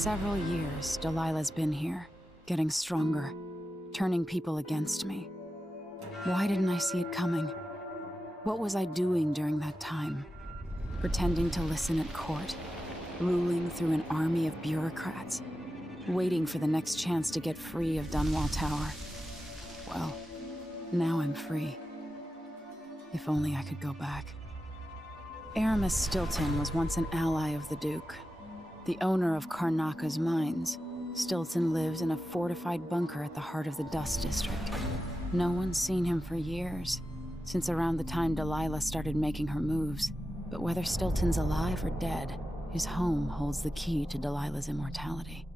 several years, Delilah's been here, getting stronger, turning people against me. Why didn't I see it coming? What was I doing during that time? Pretending to listen at court, ruling through an army of bureaucrats, waiting for the next chance to get free of Dunwall Tower. Well, now I'm free. If only I could go back. Aramis Stilton was once an ally of the Duke, the owner of Karnaka's mines. Stilton lived in a fortified bunker at the heart of the Dust District. No one's seen him for years, since around the time Delilah started making her moves. But whether Stilton's alive or dead, his home holds the key to Delilah's immortality.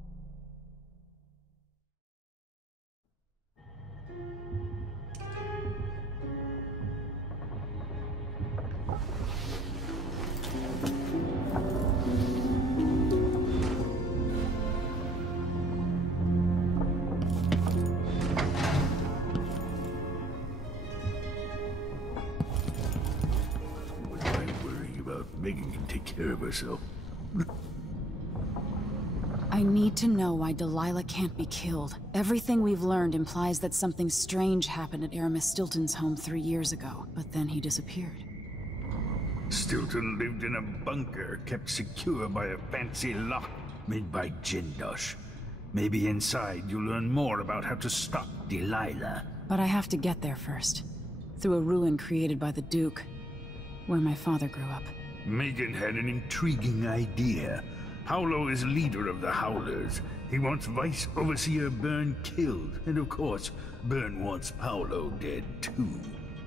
Megan can take care of herself. I need to know why Delilah can't be killed. Everything we've learned implies that something strange happened at Aramis Stilton's home 3 years ago, but then he disappeared. Stilton lived in a bunker kept secure by a fancy lock made by Jindosh. Maybe inside you'll learn more about how to stop Delilah. But I have to get there first. Through a ruin created by the Duke, where my father grew up. Megan had an intriguing idea. Howlo is leader of the Howlers. He wants Vice Overseer Byrne killed, and of course, Byrne wants Paolo dead too.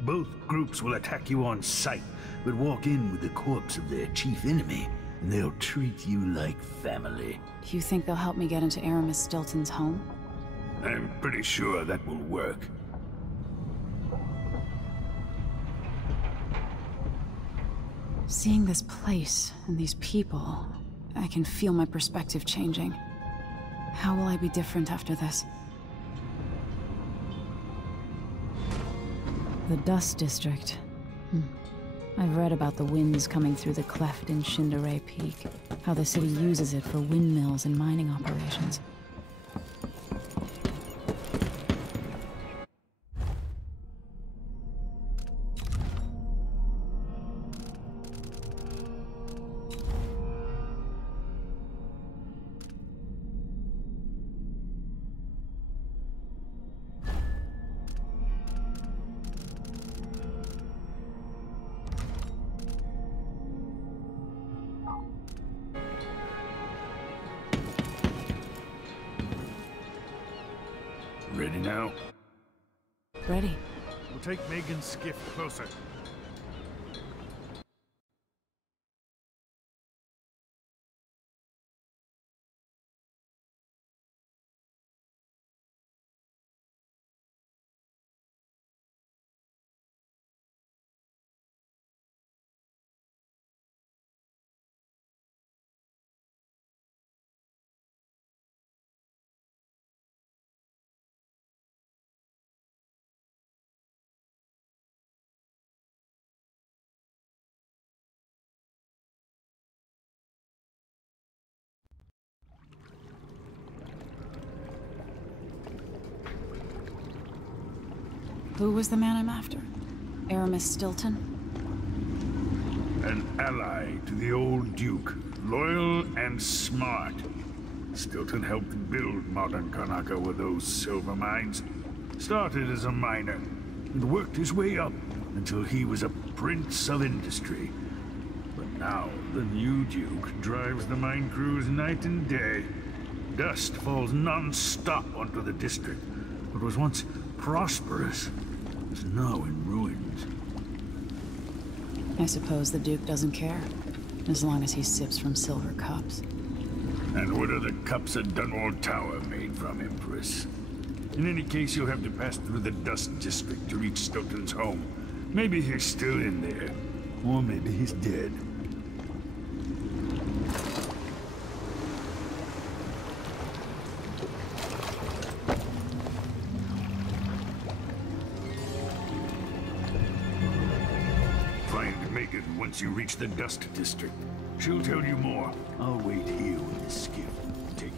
Both groups will attack you on sight, but walk in with the corpse of their chief enemy, and they'll treat you like family. Do you think they'll help me get into Aramis Stilton's home? I'm pretty sure that will work. Seeing this place and these people, I can feel my perspective changing. How will I be different after this? The Dust District. I've read about the winds coming through the cleft in Shindaray Peak, how the city uses it for windmills and mining operations. Ready now? Ready. We'll take Megan's skiff closer. Who was the man I'm after? Aramis Stilton? An ally to the old Duke, loyal and smart. Stilton helped build modern Karnaka with those silver mines. Started as a miner, and worked his way up until he was a prince of industry. But now, the new Duke drives the mine crews night and day. Dust falls non-stop onto the district. What was once prosperous is now in ruins. I suppose the Duke doesn't care, as long as he sips from silver cups. And what are the cups at Dunwall Tower made from, Empress? In any case, you'll have to pass through the Dust District to reach Stilton's home. Maybe he's still in there, or maybe he's dead. Once you reach the Dust District, she'll tell you more. I'll wait here with the skiff. Take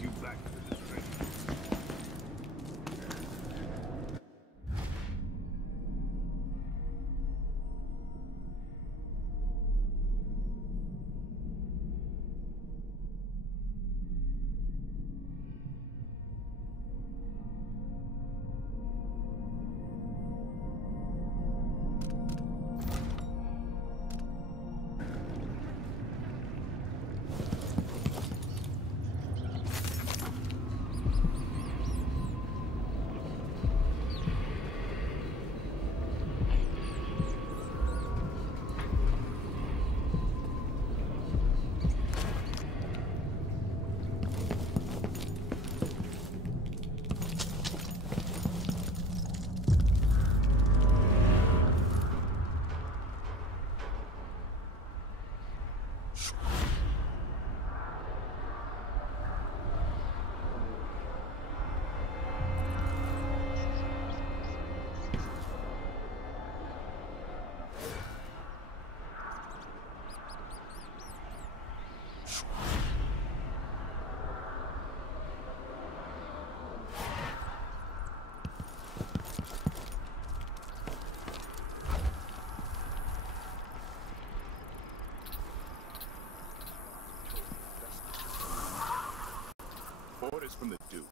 from the Duke.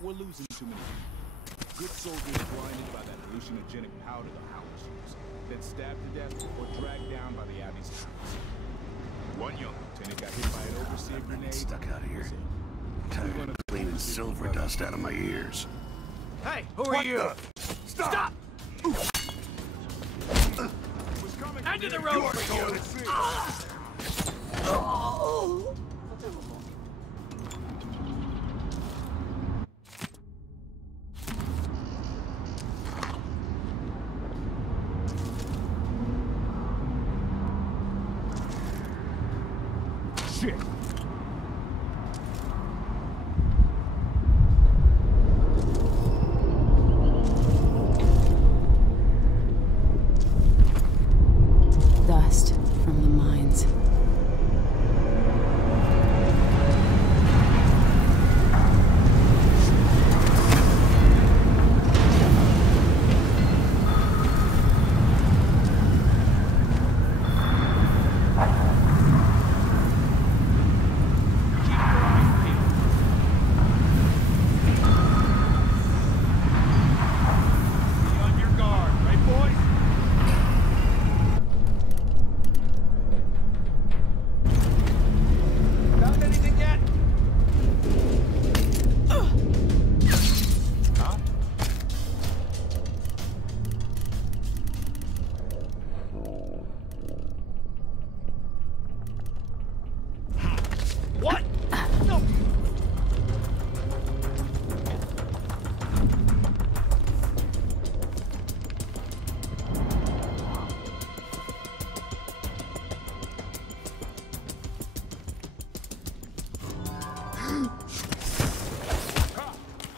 We're losing too many people. Good soldiers blinded by that hallucinogenic powder the Howlers use, then stabbed to death or dragged down by the Abbey's hounds. One young lieutenant got hit by an overseer grenade. Stuck out here. Tired of cleaning silver dust out of my ears. Hey, who are you? Stop! End of the road for you! Shit! Dust from the mines.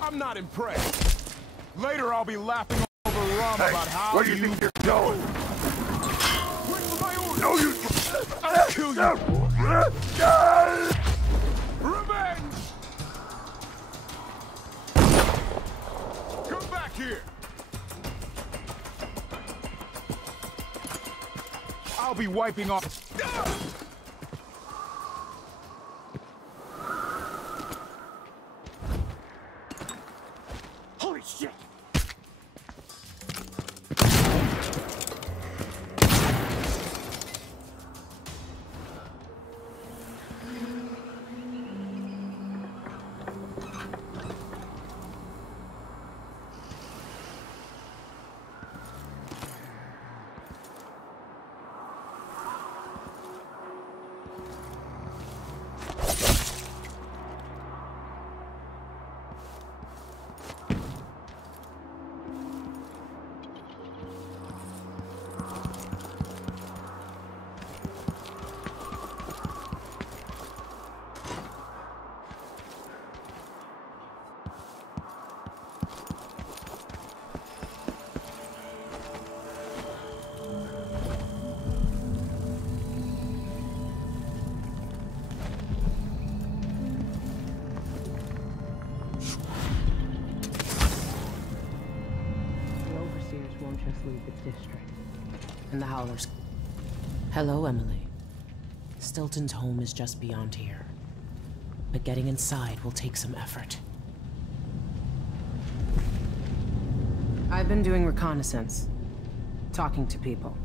I'm not impressed. Later I'll be laughing over rum about how where do you think you're going? Wait for my orders! No, you... I'll kill you! Revenge! Come back here! I'll be wiping off... Holy shit! Just leave the district. And the Howlers. Hello, Emily. Stilton's home is just beyond here. But getting inside will take some effort. I've been doing reconnaissance. Talking to people.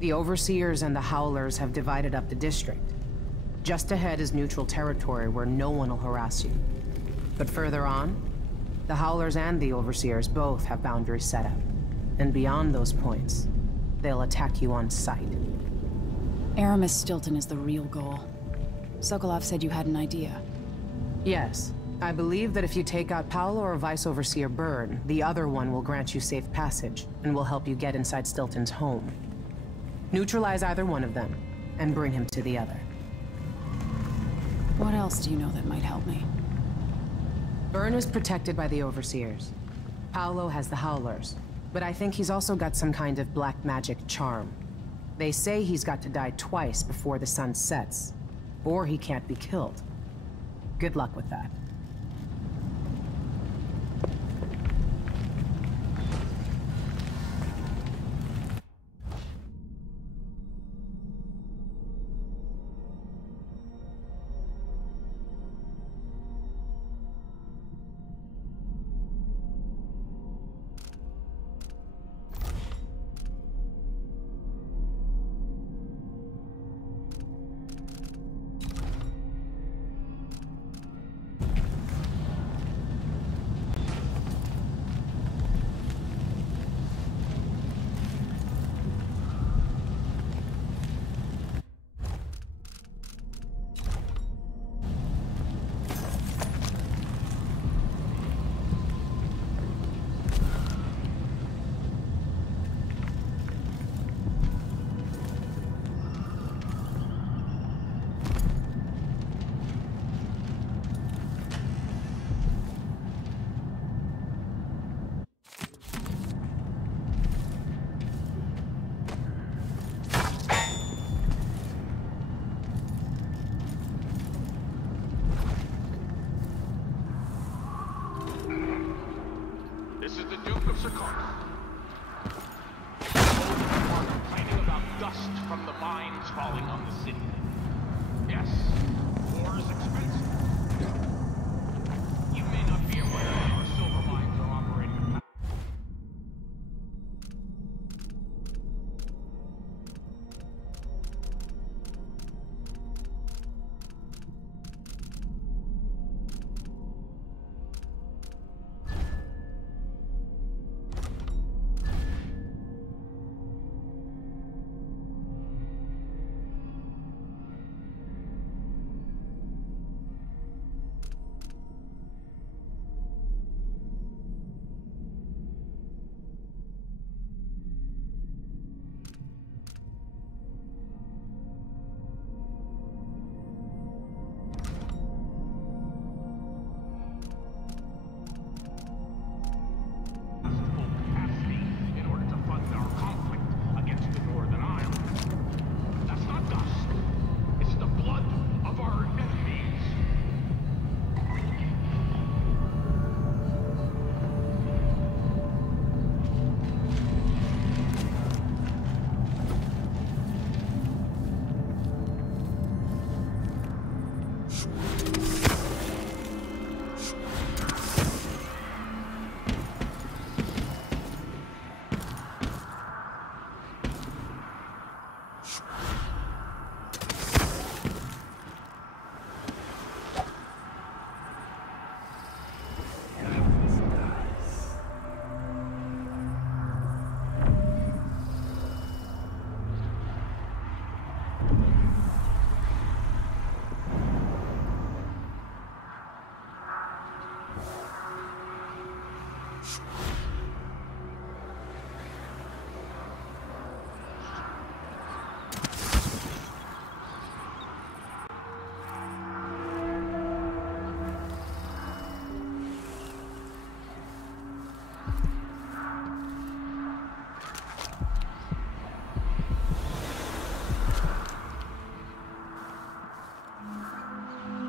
The Overseers and the Howlers have divided up the district. Just ahead is neutral territory where no one will harass you. But further on, the Howlers and the Overseers both have boundaries set up. And beyond those points, they'll attack you on sight. Aramis Stilton is the real goal. Sokolov said you had an idea. Yes. I believe that if you take out Paolo or Vice Overseer Byrne, the other one will grant you safe passage, and will help you get inside Stilton's home. Neutralize either one of them, and bring him to the other. What else do you know that might help me? Byrne is protected by the Overseers. Paolo has the Howlers. But I think he's also got some kind of black magic charm. They say he's got to die twice before the sun sets, or he can't be killed. Good luck with that. This is the Duke of Sarkar. Are complaining about dust from the mines falling on the city. Yes, war is expensive. You may not be aware that our silver mines are operating at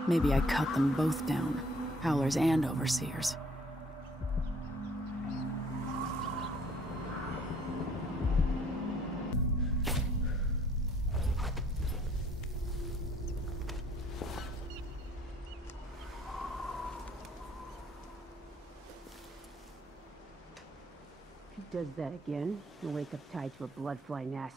Maybe I cut them both down, Howlers and Overseers. Does that again, and wake up tied to a bloodfly nest.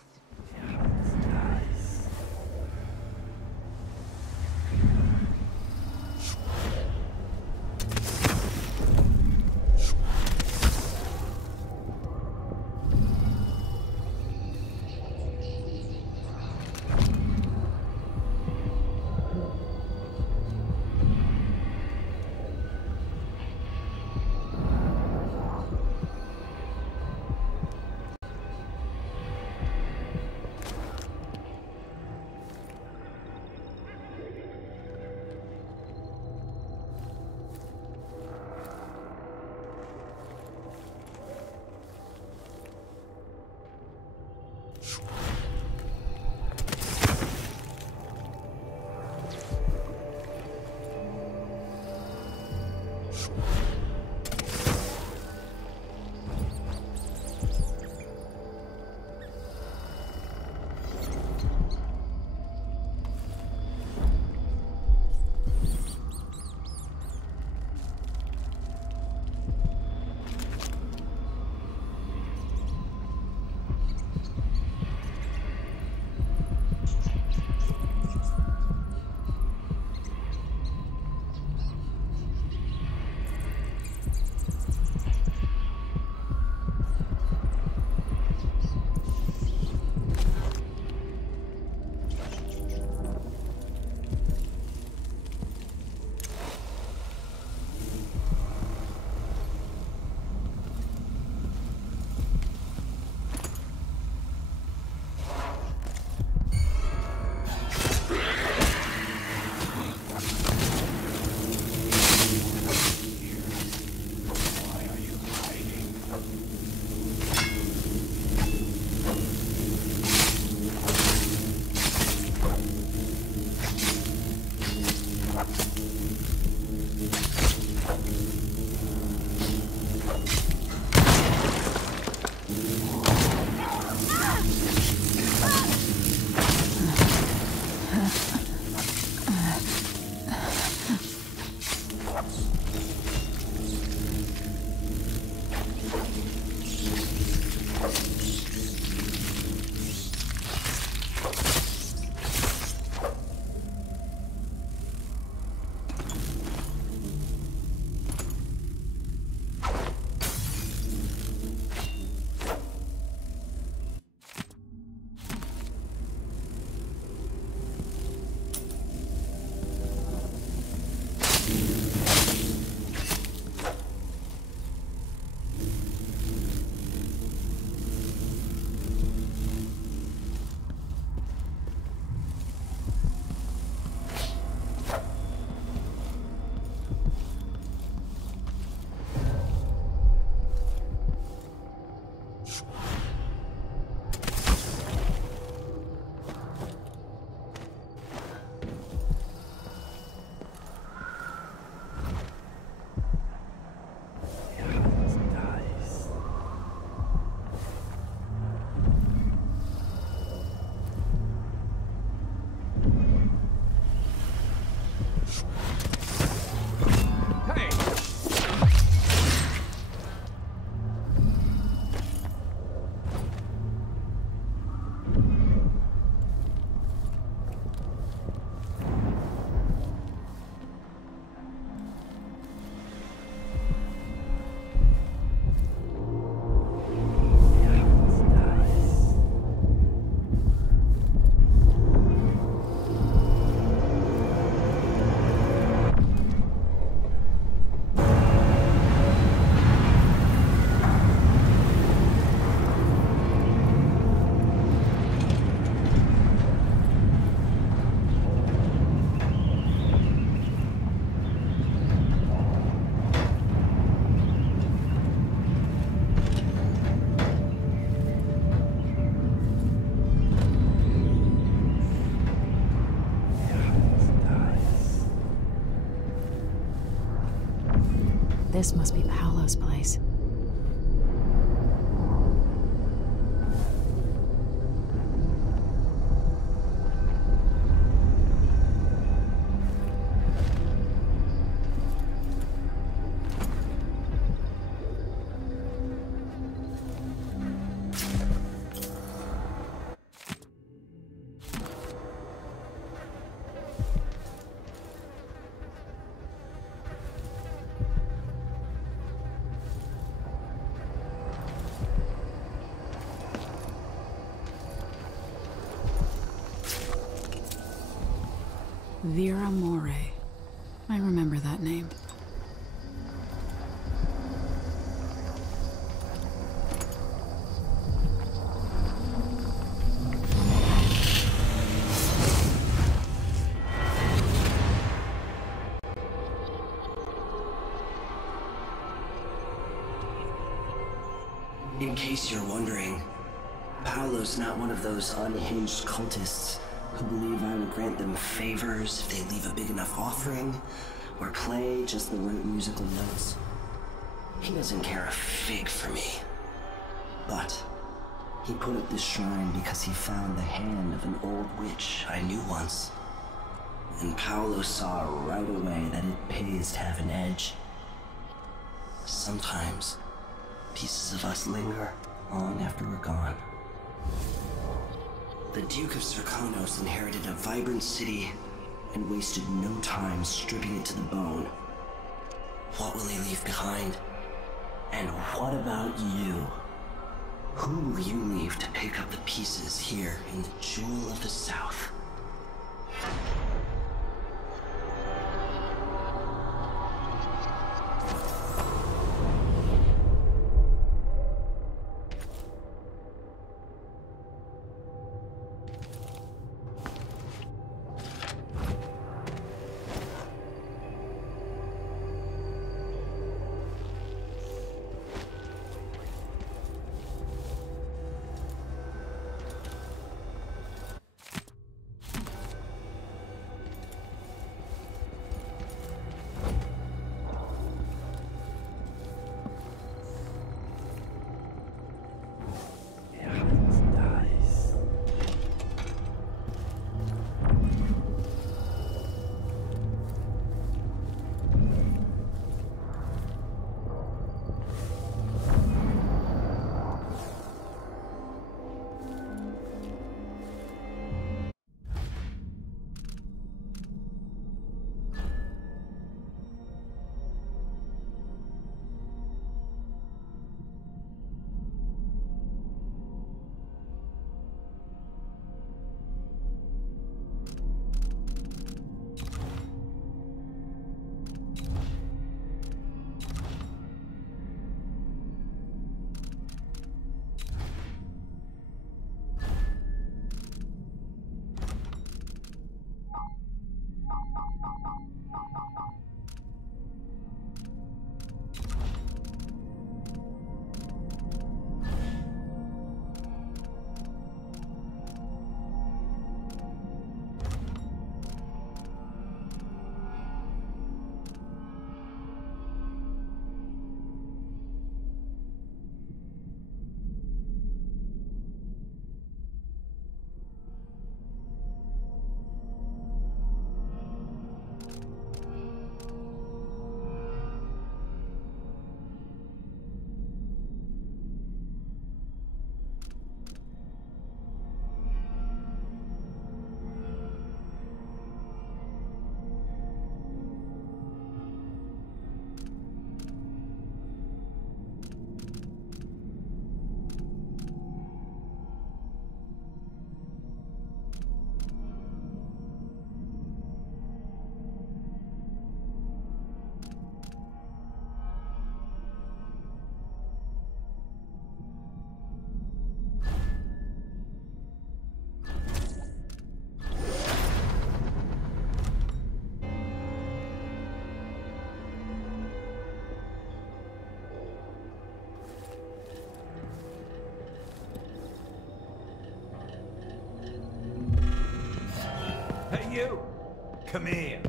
This must be Paolo's place. Vera More. I remember that name. In case you're wondering, Paolo's not one of those unhinged cultists who believe I will grant them favors if they leave a big enough offering, or play just the right musical notes. He doesn't care a fig for me. But he put up this shrine because he found the hand of an old witch I knew once. And Paolo saw right away that it pays to have an edge. Sometimes, pieces of us linger long after we're gone. The Duke of Serkonos inherited a vibrant city and wasted no time stripping it to the bone. What will he leave behind? And what about you? Who will you leave to pick up the pieces here in the Jewel of the South? Hey, you! Come here.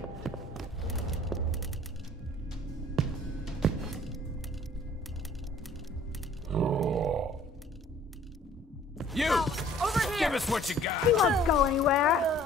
You! Over here! Give us what you got! He won't go anywhere!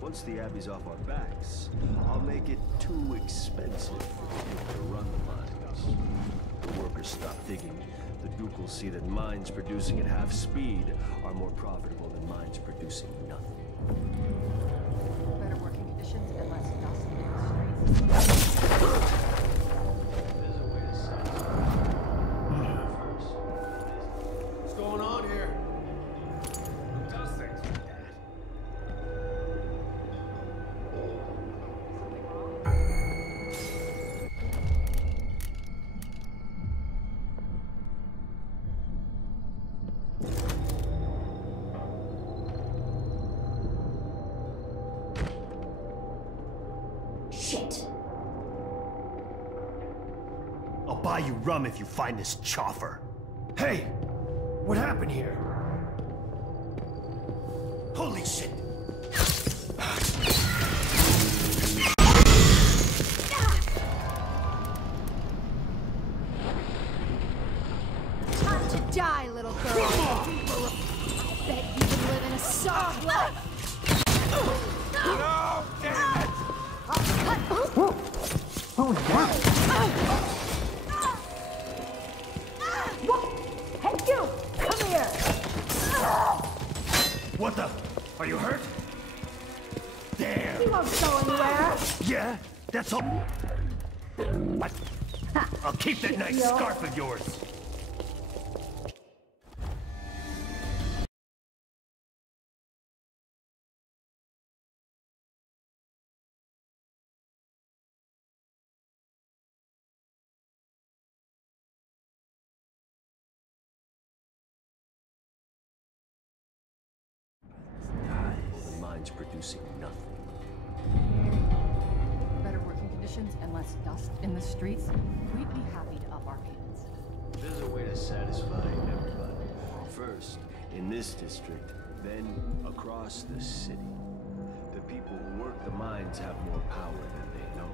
Once the Abbey's off our backs, I'll make it too expensive for people to run the mines. The workers stop digging. The Duke will see that mines producing at half speed are more profitable than mines producing nothing. Better working conditions and less dust in the streets. There's a way to What's going on here? Who does things like that? Shit. I'll buy you rum if you find this choffer. Hey! What happened here? Holy shit! Time to die, little girl! I bet you can live in a soft life! No! Damn it! Oh, hey, you! Come here! What the? Are you hurt? Damn! He won't go anywhere! Yeah, that's all. What? I'll keep that nice scarf of yours. The mine's producing nothing. Better working conditions and less dust in the streets. We'd be happy to up our payments. There's a way to satisfy everybody. First, in this district, then across the city. The people who work the mines have more power than they know.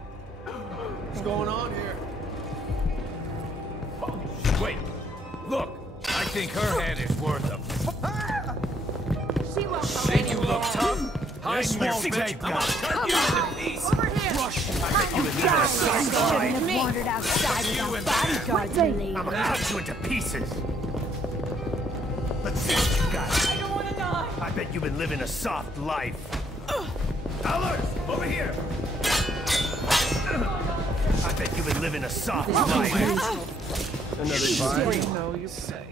What's going on here? Wait! Look! I think her head is worth a... She won't go Think you anywhere! look tough? High small bitch! I'm gonna cut you into pieces! Over here! Rush! I bet you would Shouldn't have wandered outside without bodyguards in the... I'm gonna cut you into pieces! Let's see what you got. I don't want to die! I bet you've been living a soft life. Dollars! Over here! I bet you've been living a soft life. Another five? No, you thanks.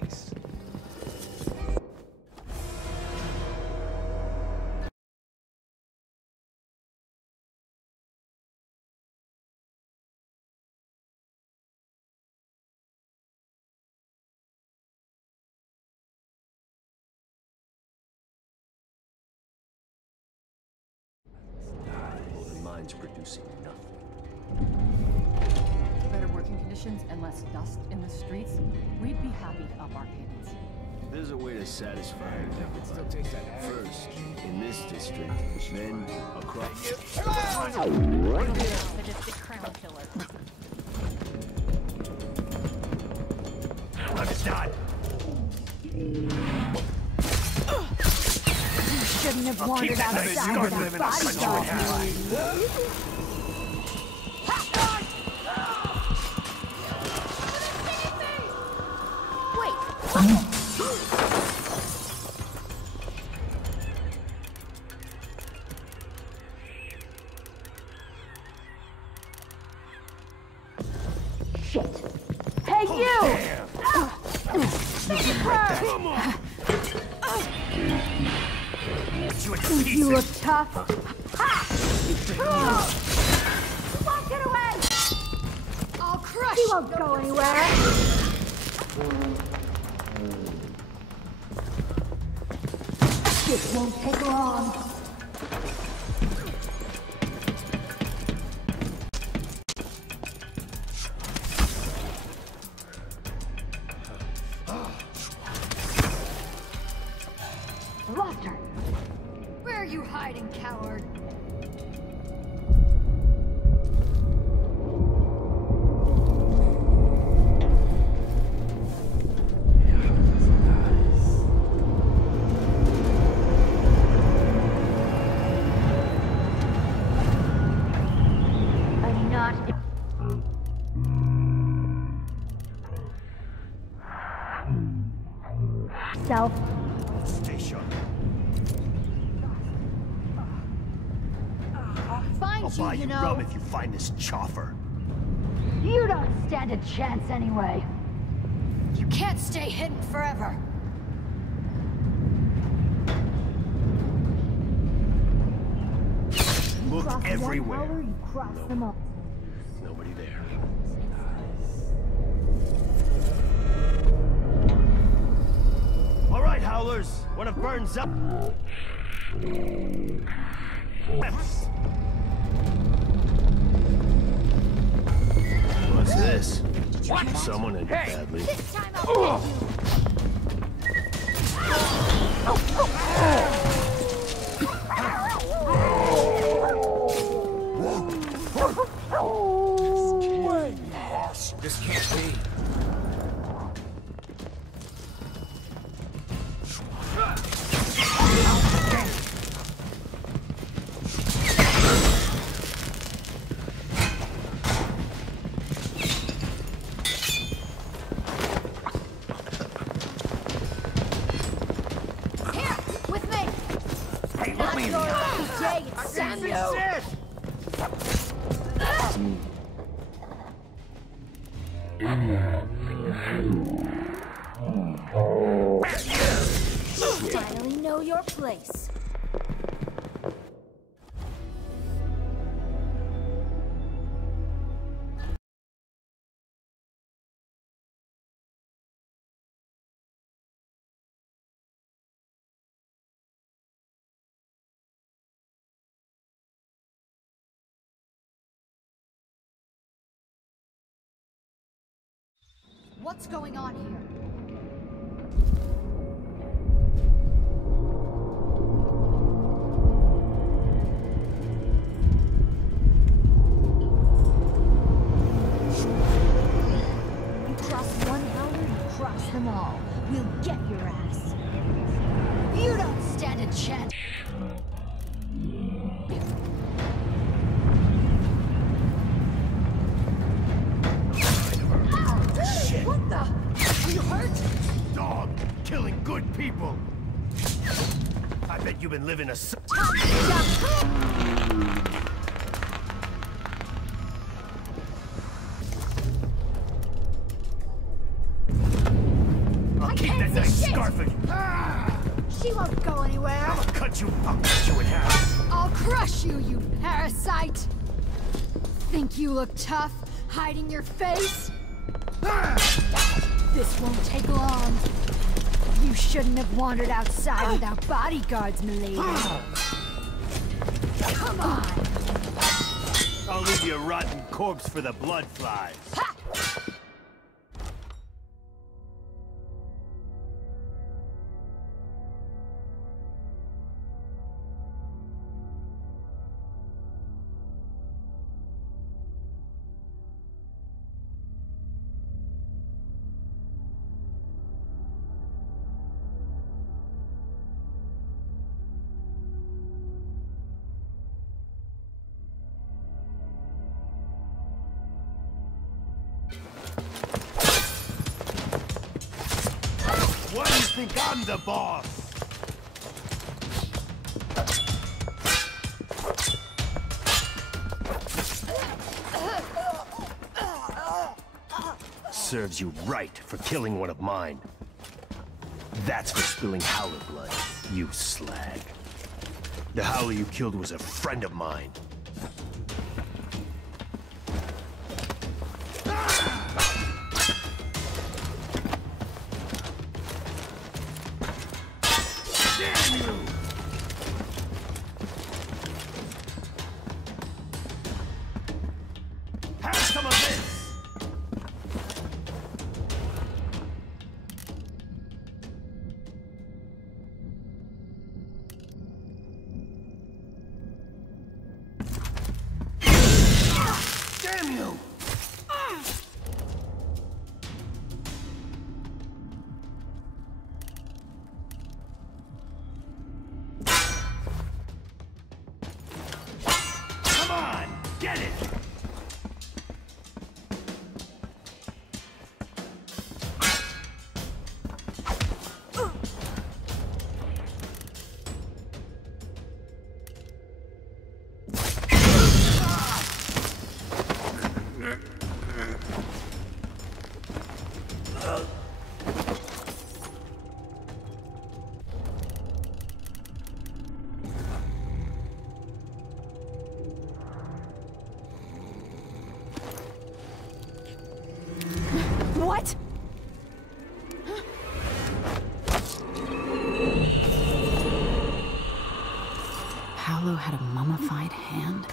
The mine's producing nothing. Better working conditions and less dust in the streets. We'd be happy to up our payments. There's a way to satisfy everybody. Still takes that ass. First, in this district, then across. Sadistic crown killer. I'm done. You shouldn't have wandered outside without bodyguards. Wait. Shit. Hey, you! Come on! Think you look tough? Ha! Walk it away! I'll crush you! He won't go anywhere! This won't take long. Lost her. Where are you hiding, coward? I'm not. Self. Stay sharp. I'll find I'll buy you know. rum if you find this chopper. You don't stand a chance anyway. You can't stay hidden forever. Look everywhere. You cross them all. Nobody there. All right, Howlers. When it burns up. What's this? What? Someone in badly. This time I'll get This can't be. here with me. Hey, not your lucky day, Samuel. Finally know your place. What's going on here? You cross one howler, you cross them all. We'll get your ass. You don't stand a chance. Shit. What the? Are you hurt? Dog killing good people. I bet you've been living a. I'll keep that nice scarf of you. She won't go anywhere. I'll cut you in half. I'll crush you, you parasite! Think you look tough, hiding your face? This won't take long. You shouldn't have wandered outside without bodyguards, milady. Come on! I'll leave you a rotten corpse for the blood flies. Why do you think I'm the boss? Serves you right for killing one of mine. That's for spilling Howler blood, you slag. The Howler you killed was a friend of mine. Damn you! Have some of this! Damn you! Come on, get it! What? Paolo had a mummified hand?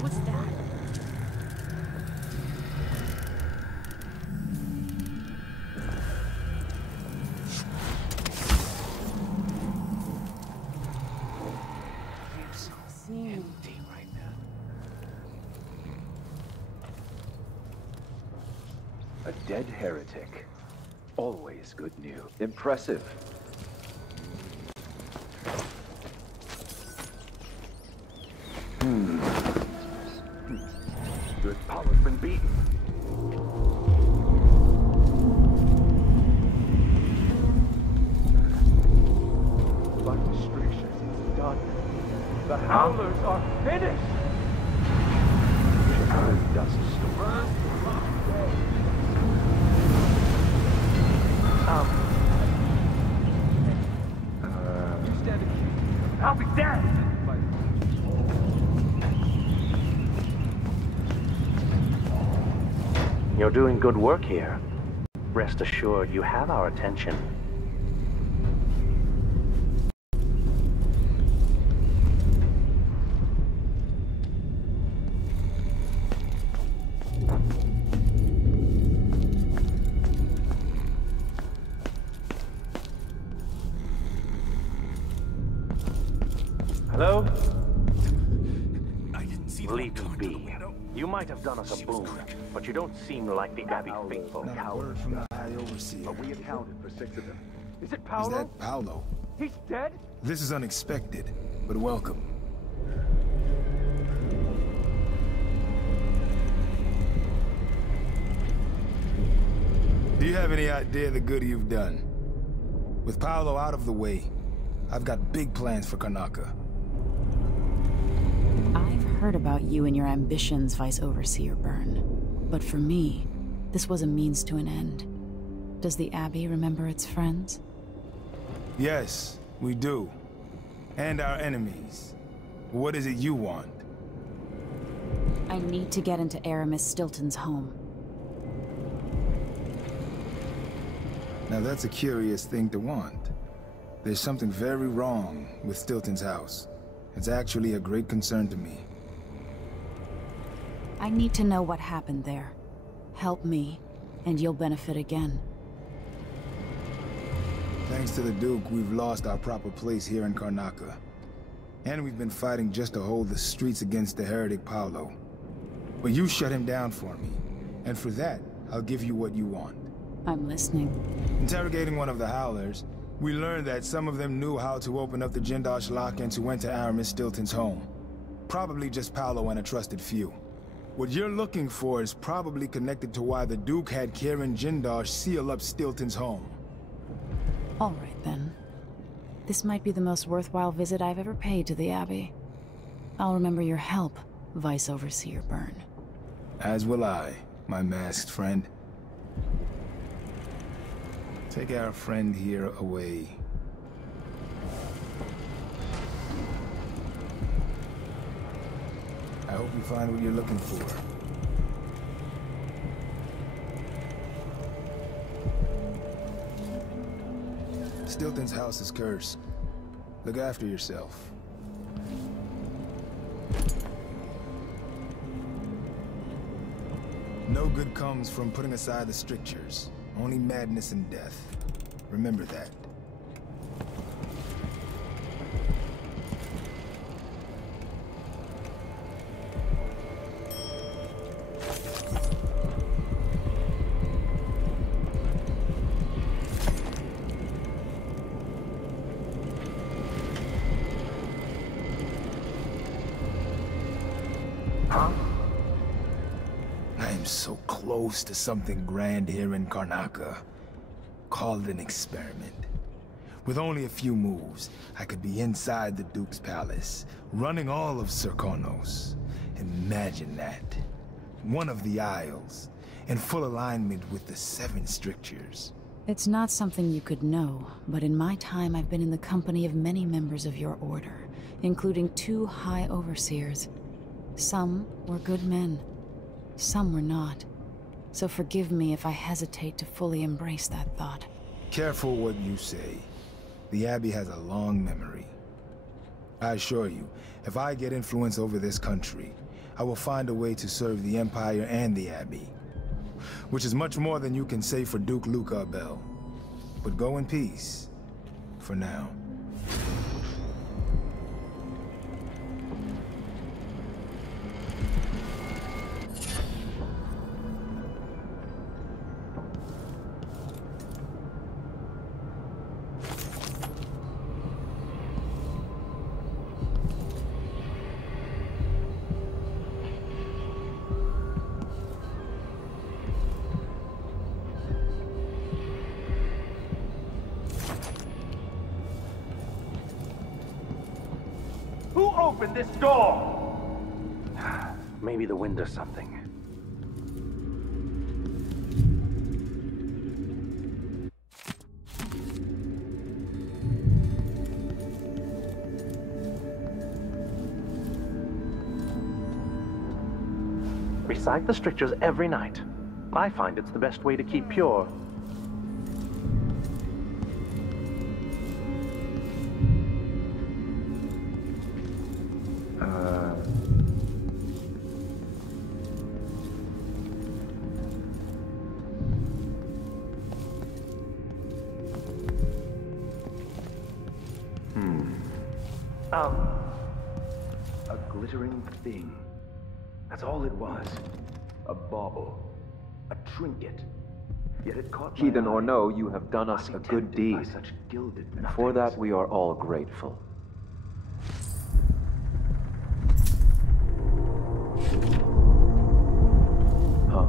What's that? Empty right now. A dead heretic. Always good news. Impressive. Good Apollo's been beaten. But restrictions is done. The Howlers are finished! Chicago's dust storm. I'll be damned! You're doing good work here. Rest assured, you have our attention. Hello? I didn't see Leave it be. You might have done us a boon, but you don't seem like the Abbey faithful. Not a word from the High Overseer. But we accounted for 6 of them. Is it Is Paolo? that Paolo? He's dead? This is unexpected, but welcome. Do you have any idea the good you've done? With Paolo out of the way, I've got big plans for Karnaca. I've heard about you and your ambitions, Vice Overseer Byrne. But for me, this was a means to an end. Does the Abbey remember its friends? Yes, we do. And our enemies. What is it you want? I need to get into Aramis Stilton's home. Now that's a curious thing to want. There's something very wrong with Stilton's house. It's actually a great concern to me. I need to know what happened there. Help me, and you'll benefit again. Thanks to the Duke, we've lost our proper place here in Karnaca. And we've been fighting just to hold the streets against the heretic Paolo. But you shut him down for me. And for that, I'll give you what you want. I'm listening. Interrogating one of the Howlers, we learned that some of them knew how to open up the Jindosh lock and to enter Aramis Stilton's home. Probably just Paolo and a trusted few. What you're looking for is probably connected to why the Duke had Kieran Jindosh seal up Stilton's home. All right, then. This might be the most worthwhile visit I've ever paid to the Abbey. I'll remember your help, Vice Overseer Byrne. As will I, my masked friend. Take our friend here away. I hope you find what you're looking for. Stilton's house is cursed. Look after yourself. No good comes from putting aside the strictures. Only madness and death. Remember that. I am so close to something grand here in Karnaca. Call it an experiment. With only a few moves, I could be inside the Duke's palace, running all of Serkonos. Imagine that. One of the Isles, in full alignment with the 7 strictures. It's not something you could know, but in my time I've been in the company of many members of your order, including 2 High Overseers. Some were good men, some were not. So forgive me if I hesitate to fully embrace that thought. Careful what you say. The Abbey has a long memory. I assure you, if I get influence over this country, I will find a way to serve the Empire and the Abbey. Which is much more than you can say for Duke Luca Bell. But go in peace, for now. Who opened this door? Maybe the wind or something. recite the strictures every night. I find it's the best way to keep pure. A glittering thing. That's all it was. A bauble. A trinket. Yet it caught my Heathen or eye. no, you have done us a good deed. By such gilded For that we are all grateful. Huh?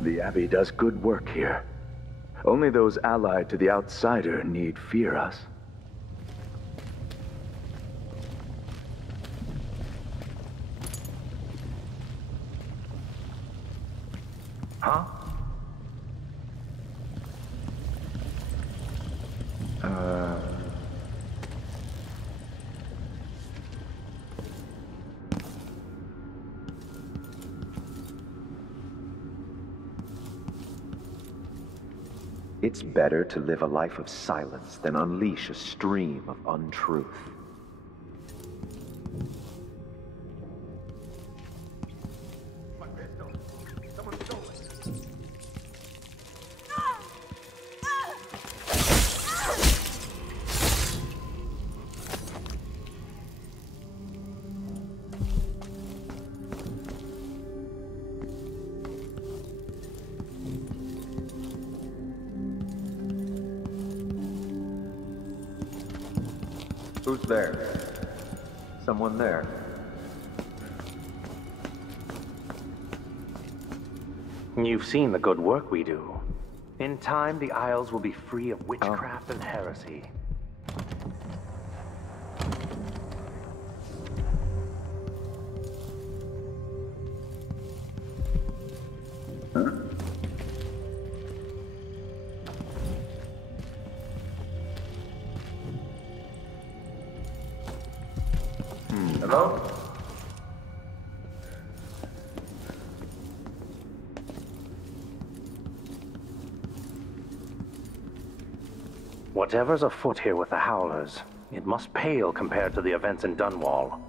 The Abbey does good work here. Only those allied to the outsider need fear us. Huh? It's better to live a life of silence than unleash a stream of untruth. Who's there? Someone there? You've seen the good work we do. In time, the Isles will be free of witchcraft and heresy. Hello? Whatever's afoot here with the Howlers, it must pale compared to the events in Dunwall.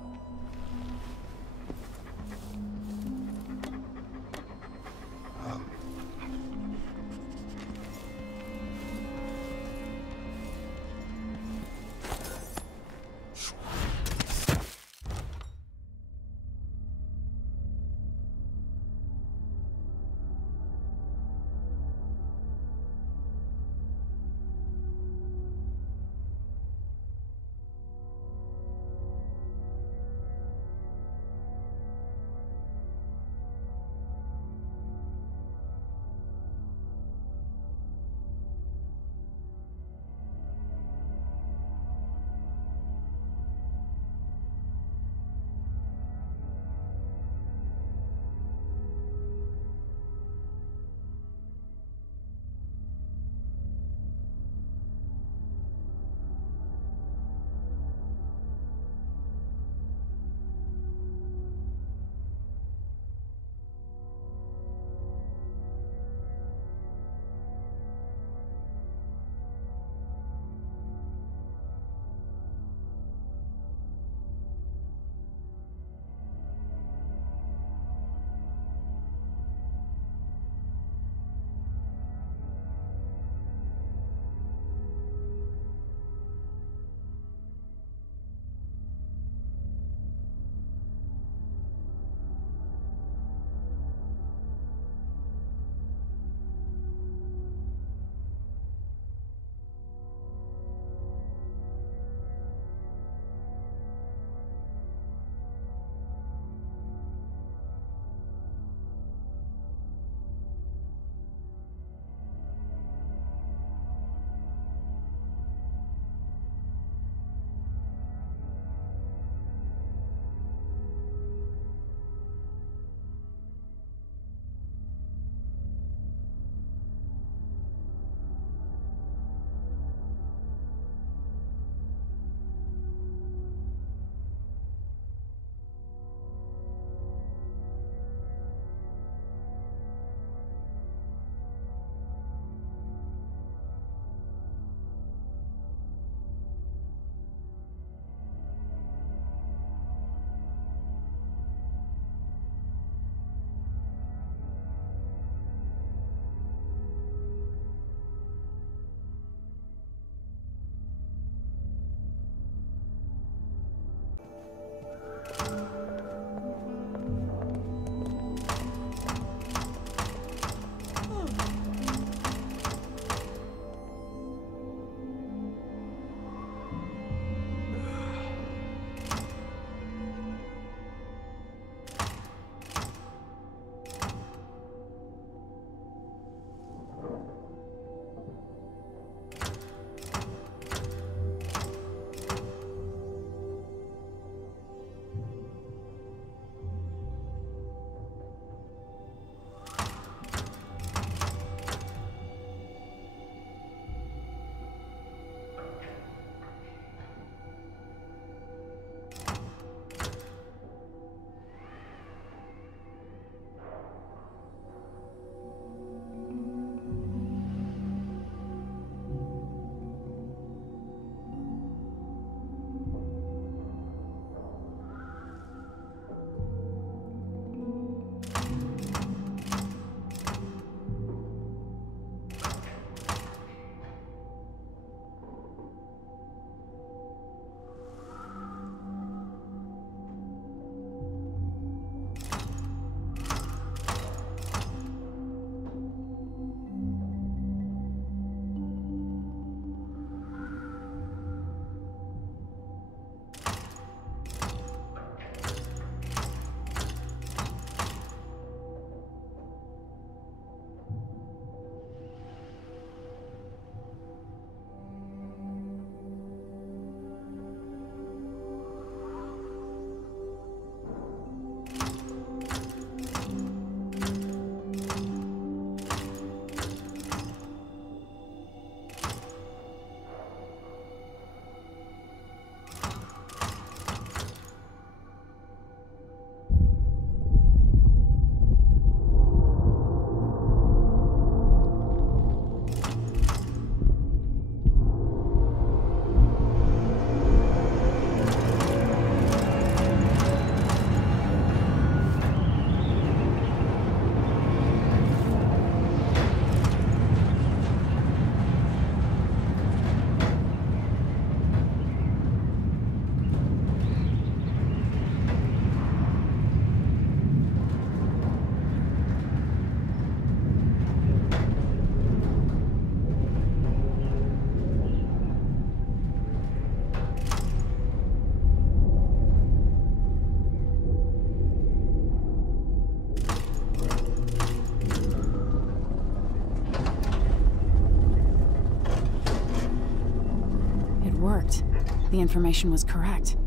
the information was correct.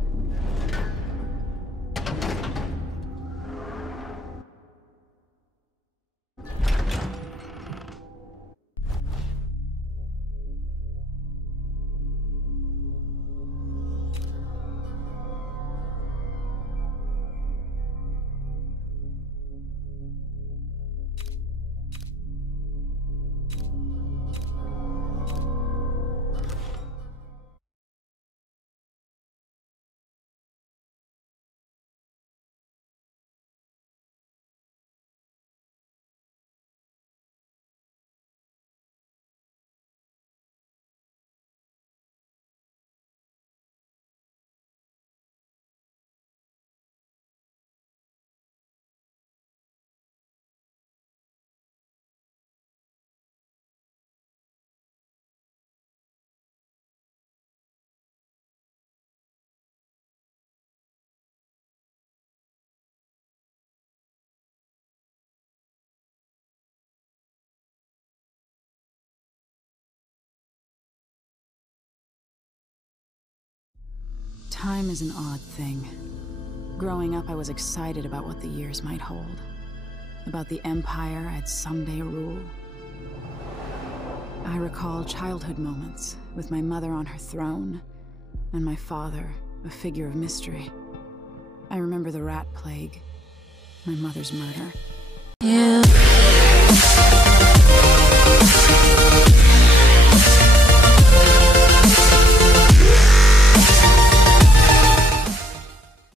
Time is an odd thing. Growing up, I was excited about what the years might hold. About the empire I'd someday rule. I recall childhood moments, with my mother on her throne, and my father, a figure of mystery. I remember the rat plague, my mother's murder. Yeah.